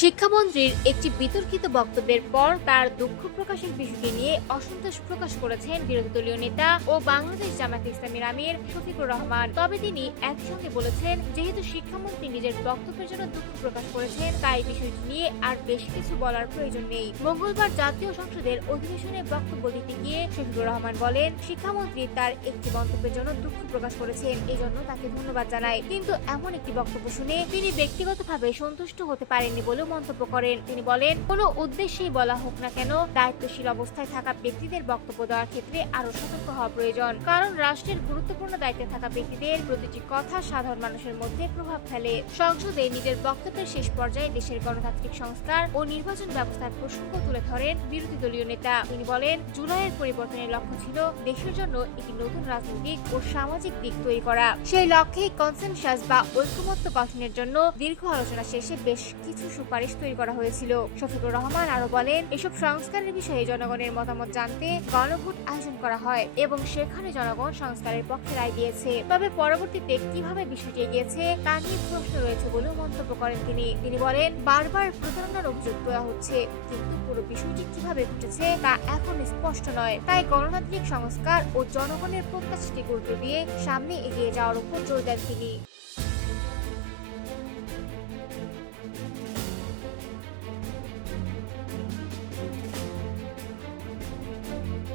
শিক্ষামন্ত্রীর একটি বিতর্কিত বক্তব্যের পর তার দুঃখ প্রকাশের বিষয়টি নিয়ে অসন্তোষ প্রকাশ করেছেন বিরোধী দলীয় নেতা ও বাংলাদেশ জামায়াতে ইসলামীর আমির শফিকুর রহমান। তবে তিনি একই সঙ্গে বলেছেন, যেহেতু শিক্ষামন্ত্রী নিজের বক্তব্যের জন্য দুঃখ প্রকাশ করেছেন, তাই বিষয়টি নিয়ে আর বেশি কিছু বলার প্রয়োজন নেই। মঙ্গলবার জাতীয় সংসদের অধিবেশনে বক্তব্য দিতে গিয়ে শফিকুর রহমান বলেন, শিক্ষামন্ত্রী তার একটি মন্তব্যের জন্য দুঃখ প্রকাশ করেছেন, এজন্য তাকে ধন্যবাদ জানাই। কিন্তু এমন একটি বক্তব্য শুনে তিনি ব্যক্তিগতভাবে সন্তুষ্ট হতে পারেননি বলে মন্তব্য করেন। তিনি বলেন, কোনো উদ্দেশ্যেই বলা হোক না কেন, দায়িত্বশীল অবস্থায় থাকা ব্যক্তিদের বক্তব্য দেওয়ার ক্ষেত্রে আরো সতর্ক হওয়া প্রয়োজন। কারণ রাষ্ট্রের গুরুত্বপূর্ণ দায়িত্বে থাকা ব্যক্তিদের প্রতিটি কথা সাধারণ মানুষের মধ্যে প্রভাব ফেলে। সংসদে নিজের বক্তব্যের শেষ পর্যায়ে দেশের গণতান্ত্রিক সংস্কার ও নির্বাচন ব্যবস্থার প্রসঙ্গ তুলে ধরেন বিরোধী দলীয় নেতা। তিনি বলেন, জুলাইয়ের পরিবর্তনের লক্ষ্য ছিল দেশের জন্য একটি নতুন রাজনৈতিক ও সামাজিক দিক তৈরি করা। সেই লক্ষ্যে কনসেনসাস বা ঐকমত্য গঠনের জন্য দীর্ঘ আলোচনা শেষে বেশ কিছু সুপারিশ তৈরি করা হয়েছিল। শফিকুর রহমান আরো বলেন, এসব সংস্কারের বিষয়ে জনগণের মতামত জানতে গণভোট আয়োজন করা হয় এবং সেখানে জনগণ সংস্কারের পক্ষে রায় দিয়েছে। তবে পরবর্তীতে কিভাবে বিষয়টি এগিয়েছে তা নিয়ে প্রশ্ন রয়েছে বলেও মন্তব্য করেন তিনি বলেন, বারবার প্রতারণার অভিযোগ তোলা হচ্ছে, কিন্তু পুরো বিষয়টি কিভাবে ঘটেছে তা এখন স্পষ্ট নয়। তাই গণতান্ত্রিক সংস্কার ও জনগণের প্রত্যাশাকে গুরুত্ব দিয়ে সামনে এগিয়ে যাওয়ার উপর জোর দেন তিনি।